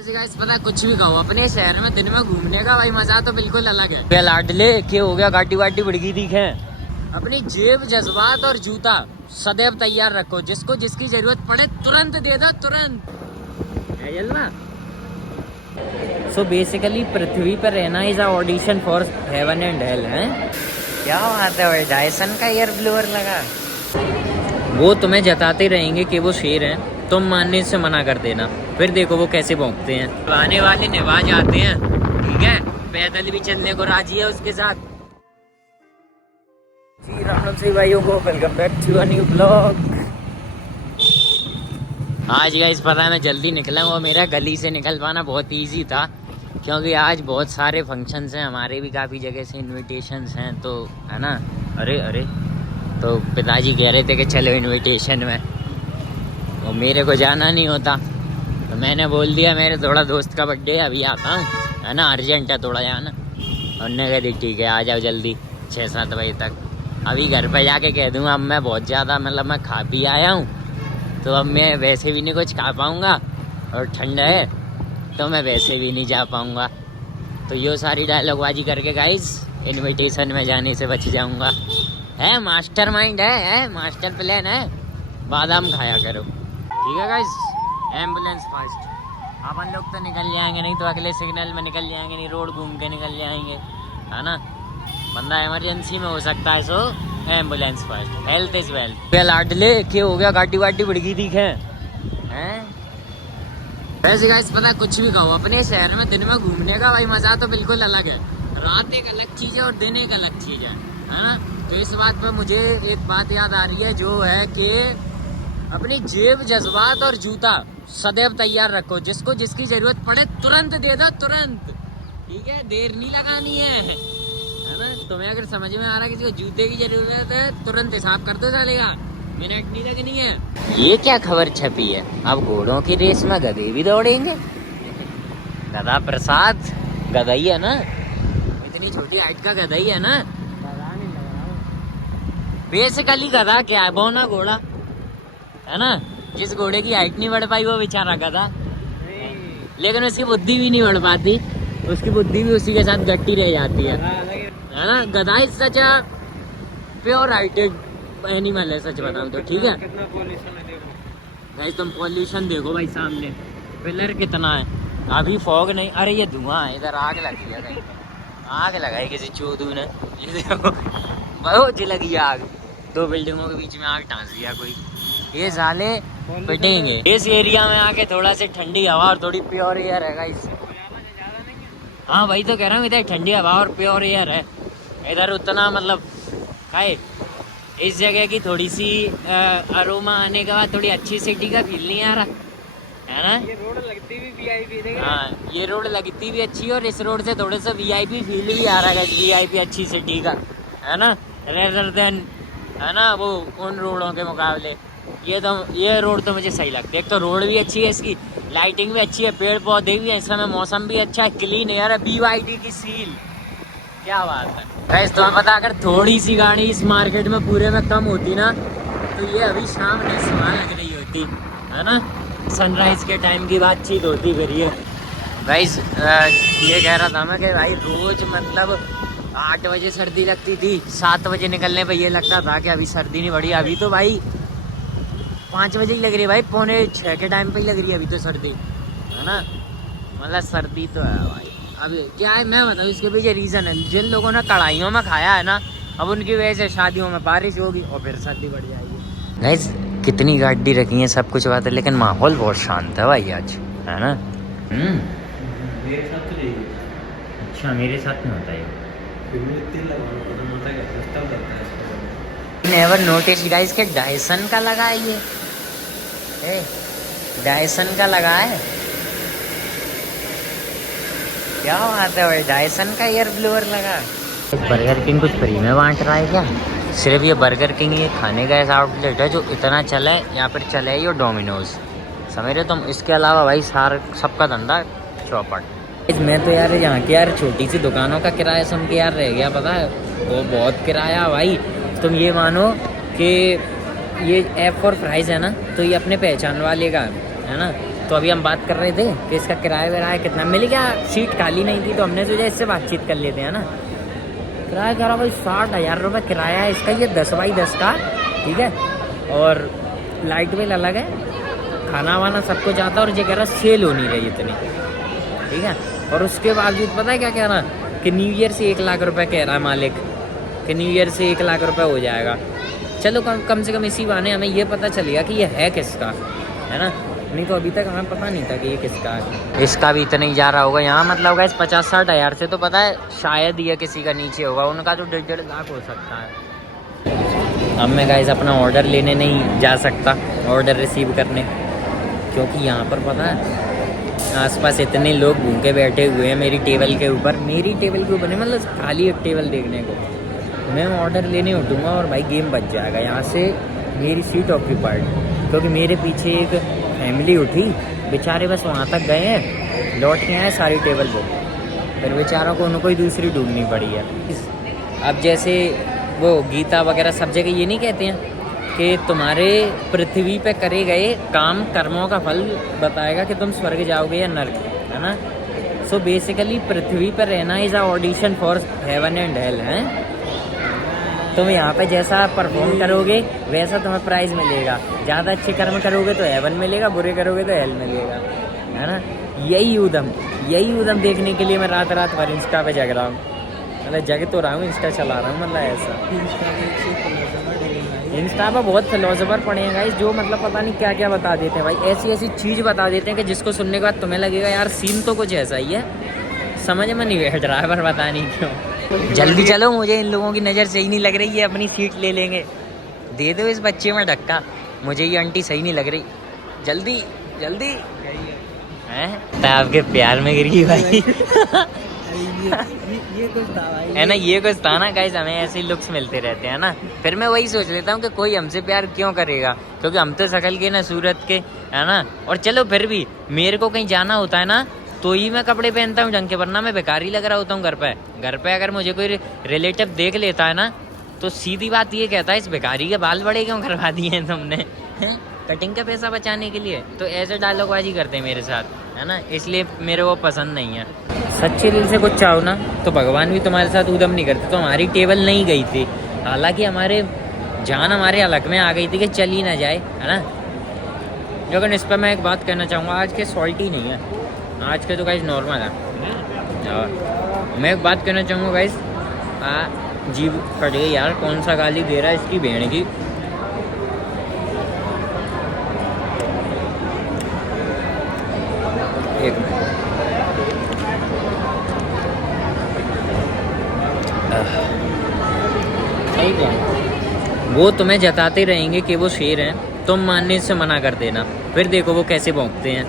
ऐसे गाइस पता है कुछ भी कहो, अपने शहर में दिन में घूमने का भाई मजा तो बिल्कुल अलग है। लाडले क्या हो गया, गाड़ी वाटी बढ़गी दिखे। अपनी जेब, जज्बात और जूता सदैव तैयार रखो, जिसको जिसकी जरूरत पड़े तुरंत दे दो, तुरंत। सो बेसिकली पृथ्वी पर रहना is a audition for heaven and hell है। क्या बात है भाई, डायसन का एयर ब्लोअर लगा। वो तुम्हें जताते रहेंगे कि वो शेर हैं, तुम मानने से मना कर देना, फिर देखो वो कैसे भौंकते हैं। आने वाले निभा जाते हैं, ठीक है, पैदल भी चलने को राजी है उसके साथ। जी राम से भाइयों को welcome back to a new blog. आज गाइस पता है मैं जल्दी निकला हूँ, मेरा गली से निकल पाना बहुत इजी था क्योंकि आज बहुत सारे फंक्शंस हैं, हमारे भी काफ़ी जगह से इनविटेशंस हैं, तो है ना। अरे अरे, तो पिताजी कह रहे थे कि चलो इनविटेशन में, और मेरे को जाना नहीं होता, तो मैंने बोल दिया मेरे थोड़ा दोस्त का बर्थडे है, अभी आता हूँ, है ना, अर्जेंट है थोड़ा जाना। उन्होंने कह दी ठीक है आ जाओ जल्दी 6-7 बजे तक। अभी घर पे जाके कह दूँगा अब मैं बहुत ज़्यादा मतलब मैं खा पी आया हूँ, तो अब मैं वैसे भी नहीं कुछ खा पाऊँगा, और ठंड है तो मैं वैसे भी नहीं जा पाऊँगा। तो ये सारी डायलॉगबाजी करके गाइस इनविटेशन में जाने से बच जाऊँगा। है मास्टरमाइंड है मास्टर प्लान है, बादाम खाया करो, ठीक है गाइस। एम्बुलेंस फर्स्ट, अपन लोग तो निकल जाएंगे, नहीं तो अगले सिग्नल में निकल जाएंगे, नहीं रोड घूम के निकल जाएंगे, है ना। बंदा इमरजेंसी में हो सकता है, so ambulance first, health is wealth. लाडले क्या हो गया, गाड़ी वाटी बढ़गी दिखे हैं। वैसे गाइस पता है कुछ भी कहो, अपने शहर में दिन में घूमने का भाई मजा तो बिल्कुल अलग है। रात एक अलग चीज़ है और दिन एक अलग चीज़ है ना। तो इस बात पर मुझे एक बात याद आ रही है, जो है कि अपनी जेब, जज्बात और जूता सदैव तैयार रखो, जिसको जिसकी जरूरत पड़े तुरंत दे दो, तुरंत, ठीक है, देर नहीं लगानी है ना। तुम्हें अगर समझ में आ रहा है किसी को जूते की जरूरत है, तुरंत हिसाब कर दो, चलेगा, मिनट नहीं लगनी है। ये क्या खबर छपी है, अब घोड़ों की रेस में गधे भी दौड़ेंगे। गधा प्रसाद गधा ही है ना, इतनी छोटी हाइट का गधा ही है ना। बेसिकली गधा क्या है, बौना घोड़ा है ना। जिस घोड़े की हाइट नहीं बढ़ पाई वो बेचारा गधा, लेकिन उसकी बुद्धि भी नहीं बढ़ पाती, उसकी बुद्धि भी उसी के साथ गट्टी रह जाती है ना। गधा is such a pure heighted animal है, सच बताऊं तो, ठीक है। भाई तुम पॉल्यूशन देखो भाई, सामने पिलर कितना है, अभी फॉग नहीं, अरे ये धुआं है, इधर आग लगी है, कहीं आग लगाई किसी चोदू ने, ये देखो बहुत लगी आग, 2 बिल्डिंगों के बीच में आग टांस दिया कोई, ये साले पिटेंगे। इस एरिया में आके थोड़ा से ठंडी हवा और थोड़ी प्योर एयर है गाइस। हाँ वही तो कह रहा हूँ, इधर ठंडी हवा और प्योर एयर है, इधर उतना मतलब है। इस जगह की थोड़ी सी अरोमा आने के बाद थोड़ी अच्छी सिटी का फील नहीं आ रहा है ना। ये रोड लगती भी वीआईपी, हाँ ये रोड लगती भी अच्छी है, और इस रोड से थोड़ा सा वीआईपी फील भी आ रहा है, वीआईपी अच्छी सिटी का, है ना, रेदर देन, है ना, वो उन रोडों के मुकाबले ये रोड तो मुझे सही लगती है। एक तो रोड भी अच्छी है, इसकी लाइटिंग भी अच्छी है, पेड़ पौधे भी हैं, इस समय मौसम भी अच्छा है, क्लीन एयर है, BYD की सील, क्या बात है गाइस। तुम्हें पता अगर थोड़ी सी गाड़ी इस मार्केट में पूरे में कम होती ना, तो ये अभी शाम नहीं सुबह लग रही होती, है ना। सनराइज के टाइम की बातचीत होती फिर ये गाइस। ये कह रहा था मैं कि भाई रोज मतलब 8 बजे सर्दी लगती थी, 7 बजे निकलने पर ये लगता था कि अभी सर्दी नहीं बढ़ी, अभी तो भाई 5 बजे ही लग रही है भाई, 5:45 के टाइम पे ही लग रही है अभी तो सर्दी, है ना। मतलब सर्दी तो है भाई। अब क्या है मैं बताऊँ, इसके पीछे रीज़न है, जिन लोगों ने कढ़ाइयों में खाया है ना, अब उनकी वजह से शादियों में बारिश होगी और फिर सर्दी बढ़ जाएगी। गाइस कितनी गाड़ी रखी है, सब कुछ बात है, लेकिन माहौल बहुत शांत है भाई आज, है ना। मेरे साथ तो नहीं, अच्छा मेरे साथ नहीं होता ये, नेवर नोटिस गाइस के डायसन का लगा है ये, डायसन का लगा है, क्या बात है भाई, डायसन का एयर ब्लोअर लगा। बर्गर किंग कुछ फ्री में बांट रहा है क्या? सिर्फ ये बर्गर किंग ये खाने का ऐसा आउटलेट है जो इतना चला है, यहाँ पर चला है ये डोमिनोज, समझ रहे तुम। इसके अलावा भाई सारा सबका धंधा चौपट। मैं तो यार यहाँ की यार छोटी सी दुकानों का किराया सुन के यार रह गया, पता है वो बहुत किराया भाई। तुम ये मानो कि ये ऐप फॉर प्राइस है ना, तो ये अपने पहचान वाले का है ना, तो अभी हम बात कर रहे थे कि इसका किराया विराया कितना मिल गया। सीट खाली नहीं थी तो हमने सोचा इससे बातचीत कर लेते हैं ना। किराया कह रहा भाई 60,000 रुपये किराया है इसका, ये 10x10 का, ठीक है। और लाइट बिल अलग है, खाना वाना सब कुछ आता है। और ये कह रहा सेल हो नहीं रही इतनी, ठीक है। और उसके बावजूद पता है क्या कह रहा कि न्यू ईयर से 1 लाख रुपए कह रहा है मालिक, कि न्यू ईयर से 1 लाख रुपए हो जाएगा। चलो कम से कम इसी बहाने हमें ये पता चलेगा कि ये है किसका, है ना। नहीं तो अभी तक हमें पता नहीं था कि ये किसका है। इसका भी इतना ही जा रहा होगा यहाँ, मतलब गाइस 50-60 हज़ार से तो पता है शायद ये किसी का नीचे होगा, उनका तो 1.5 लाख हो सकता है। अब मैं गाइस अपना ऑर्डर लेने नहीं जा सकता, ऑर्डर रिसीव करने, क्योंकि यहाँ पर पता है आसपास इतने लोग भूखे बैठे हुए हैं मेरी टेबल के ऊपर। मेरी टेबल के ऊपर नहीं, मतलब खाली एक टेबल देखने को। मैं ऑर्डर लेने उठूँगा और भाई गेम बच जाएगा, यहाँ से मेरी सीट ऑक्यूपाइड। क्योंकि मेरे पीछे एक फैमिली उठी, बेचारे बस वहाँ तक गए हैं, लौट के आए सारी टेबल को, फिर बेचारों को उनको ही दूसरी ढूंढनी पड़ी है। अब जैसे वो गीता वगैरह सब जगह ये नहीं कहते हैं कि तुम्हारे पृथ्वी पे करे गए काम कर्मों का फल बताएगा कि तुम स्वर्ग जाओगे या नर्क, है ना। सो बेसिकली पृथ्वी पर रहना is a audition for heaven and hell, है। तुम यहाँ पे जैसा परफॉर्म करोगे वैसा तुम्हें प्राइज़ मिलेगा। ज़्यादा अच्छे कर्म करोगे तो हेवन मिलेगा, बुरे करोगे तो हेल मिलेगा, है ना। यही उदम देखने के लिए मैं रात भर इंस्टा पे जग रहा हूँ, मतलब जग तो रहा हूँ, इंस्टा चला रहा हूँ, मतलब ऐसा। इंस्टा पर बहुत फिलोसोफर पड़े हैं गाइस, जो मतलब पता नहीं क्या क्या बता देते हैं भाई। ऐसी चीज़ बता देते हैं कि जिसको सुनने के बाद तुम्हें लगेगा यार सीन तो कुछ ऐसा ही है, समझ में नहीं बैठ रहा है, पर पता नहीं क्यों। जल्दी चलो, मुझे इन लोगों की नज़र सही नहीं लग रही है, अपनी सीट ले लेंगे। दे दो इस बच्चे में धक्का, मुझे ये आंटी सही नहीं लग रही, जल्दी हैं। तो आपके प्यार में गिर गई भाई। ये कुछ था भाई, है ना, ये कुछ था ना गाइस। हमें ऐसे लुक्स मिलते रहते हैं ना, फिर मैं वही सोच लेता हूँ कि कोई हमसे प्यार क्यों करेगा, क्योंकि हम तो शक्ल के ना सूरत के, है ना। और चलो फिर भी मेरे को कहीं जाना होता है ना तो ही मैं कपड़े पहनता हूँ ढंग के, वरना मैं बेकारी लग रहा होता हूँ घर पे। अगर मुझे कोई रिलेटिव देख लेता है ना तो सीधी बात ये कहता है इस बेकारी के बाल बड़े क्यों करवा दिए हैं तुमने, हैं? कटिंग का पैसा बचाने के लिए। तो ऐसे डायलॉगबाजी करते हैं मेरे साथ, है ना, इसलिए मेरे को पसंद नहीं है। सच्चे दिल से कुछ चाहो ना तो भगवान भी तुम्हारे साथ उदम नहीं करते। तो हमारी टेबल नहीं गई थी, हालांकि हमारे जान हमारे हलक में आ गई थी कि चल ही ना जाए, है ना। लेकिन इस पर मैं एक बात कहना चाहूँगा, आज के सॉल्टी नहीं है, आज के तो गाइस नॉर्मल है। मैं एक बात कहना चाहूँगा गाइस, जीभ फट गई यार, कौन सा गाली दे रहा है इसकी भेड़ की। एक मिनट, वो तुम्हें जताते रहेंगे कि वो शेर हैं, तुम मानने से मना कर देना, फिर देखो वो कैसे भौंकते हैं।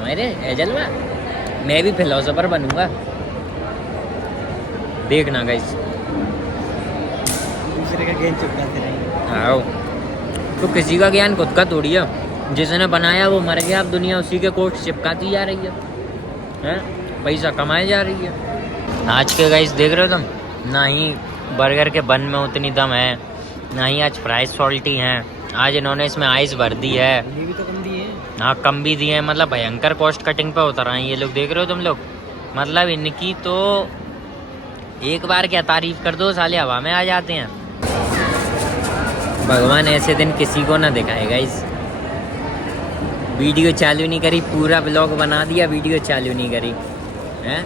मेरे एजलवा मैं भी फिलोसोफर बनूंगा, देखना गाइस। दूसरे का ज्ञान चुपकाते रहेंगे। आओ, तो किसी का ज्ञान खुद का थोड़ी है, जिसने बनाया वो मर गया, अब दुनिया उसी के कोट चिपकाती जा रही है, पैसा कमाई जा रही है। आज के गाइस देख रहे हो तुम, ना ही बर्गर के बन में उतनी दम है, ना ही आज फ्राइज सॉल्टी हैं। आज इन्होंने इसमें आइस भर दी है, ये भी तो कम दी है। हाँ कम भी दिए हैं, मतलब भयंकर कॉस्ट कटिंग पे उतर रहे हैं ये लोग, देख रहे हो तुम लोग। मतलब इनकी तो एक बार क्या तारीफ कर दो साले हवा में आ जाते हैं। भगवान ऐसे दिन किसी को ना दिखाए गाइस। वीडियो चालू नहीं करी, पूरा ब्लॉग बना दिया, वीडियो चालू नहीं करी, हैं।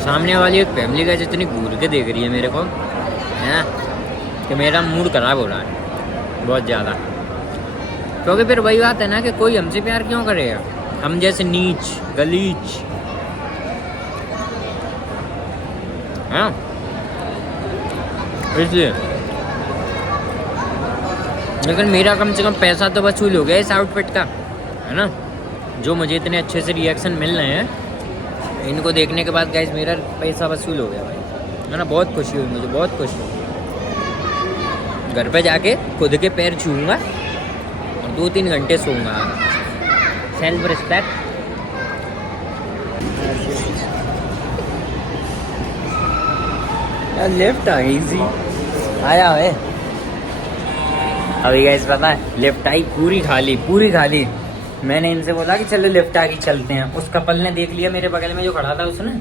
सामने वाली एक फैमिली का जितनी घूर के देख रही है मेरे को, है कि मेरा मूड खराब हो रहा है बहुत ज़्यादा। क्योंकि फिर वही बात है ना कि कोई हमसे प्यार क्यों करेगा, हम जैसे नीच गलीच, हाँ इसलिए। लेकिन मेरा कम से कम पैसा तो वसूल हो गया इस आउटफिट का, है ना। जो मुझे इतने अच्छे से रिएक्शन मिल रहे हैं इनको देखने के बाद गाइस, मेरा पैसा वसूल हो गया भाई, है ना। बहुत खुशी हुई मुझे, बहुत खुशी। घर पे जाके खुद के पैर छूऊंगा और 2-3 घंटे सोऊंगा। Self respect. लेफ्ट आ गई, आया है अभी गाइस पता है लिफ्ट आई पूरी खाली। मैंने इनसे बोला कि चलो लिफ्ट आगे चलते हैं। उस कपल ने देख लिया, मेरे बगल में जो खड़ा था उसने,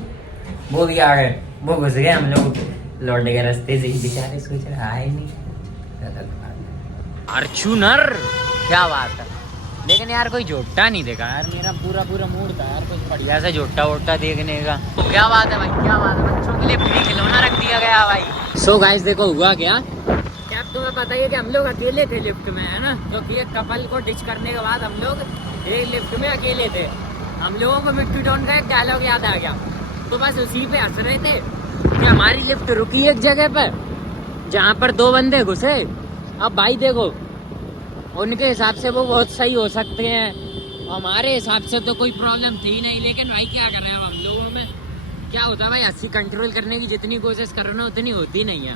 वो भी आ गए, वो घुस गए। हम लोग लौट गए रास्ते से ही, बेचारे सोच रहे आए नहीं। अर्चुनर क्या बात है। लेकिन यार कोई जोटा नहीं देखा यार, मेरा पूरा मूड था यार कुछ बढ़िया से जोटा वोटा देखने का। तो क्या बात है भाई, क्या बात है, बच्चों के लिए फ्री खिलौना रख दिया गया भाई। सो गाइस देखो हुआ क्या तुम्हें पता ही है कि हम लोग अकेले थे लिफ्ट में, है ना, क्योंकि एक कपल को डिच करने के बाद हम लोग एक लिफ्ट में अकेले थे। हम लोगों को मिट्टी टोन का एक डायलॉग याद आ गया, तो बस उसी पे हंस रहे थे कि हमारी लिफ्ट रुकी एक जगह पर जहाँ पर 2 बंदे घुसे। अब भाई देखो उनके हिसाब से वो बहुत सही हो सकते हैं, हमारे हिसाब से तो कोई प्रॉब्लम थी नहीं। लेकिन भाई क्या कर रहे हैं, अब हम लोगों में क्या होता है भाई, हंसी कंट्रोल करने की जितनी कोशिश करो ना उतनी होती नहीं है।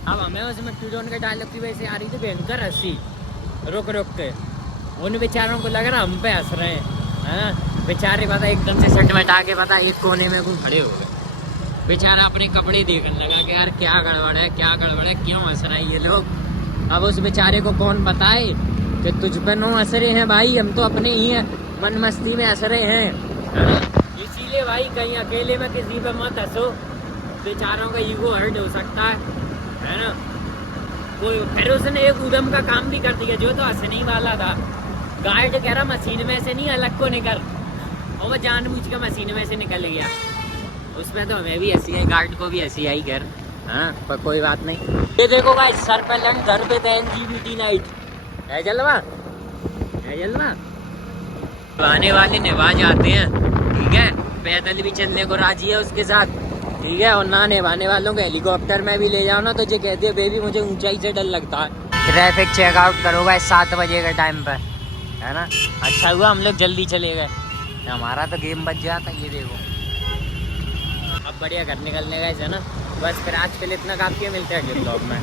अब हमें उसमें टूडोन के डायलॉग की वजह से आ रही थी भयंकर हंसी, रुक के। उन बेचारों को लग रहा हम पे हंस रहे हैं। बेचारे पता एकदम से सट मटा के पता एक कोने में खड़े हो गए। बेचारा अपने कपड़े देखने लगा कि यार क्या गड़बड़ है, क्यों हंस रहे हैं ये लोग। अब उस बेचारे को कौन बताए कि तुझ पे नो हंस रहे हैं भाई, हम तो अपने ही हैं मन मस्ती में हंस रहे हैं। इसीलिए भाई कहीं अकेले में किसी पे मत हंसो, बेचारों का ईगो हर्ट हो सकता है ना। कोई फिर उसने एक उदम का काम भी कर दिया जो तो हंसने ही वाला था। गार्ड कह रहा मशीन में से नहीं अलग को निकल, और वो जानबूझ के मशीन में से निकल गया। उसमें तो हमें भी हंसी आई, गार्ड को भी हंसी आई खैर, हाँ पर कोई बात नहीं। ये देखो भाई सर पे लंड घर पे LGBT नाइट है जलवा। आने वाले निभा जाते हैं, ठीक है, पैदल भी चलने को राजी है उसके साथ, ठीक है, और ना निभाने वालों को हेलीकॉप्टर में भी ले जाओ ना तो जो कहते हैं बेबी मुझे ऊंचाई से डर लगता है। ट्रैफिक चेकआउट करोगा 7 बजे के टाइम पर, है ना। अच्छा हुआ हम लोग जल्दी चले गए, हमारा तो गेम बच जाता। ये देखो अब बढ़िया घर निकलने गए, है ना। बस फिर आज के लिए इतना काफी है, मिलते हैं अगले ब्लॉग में।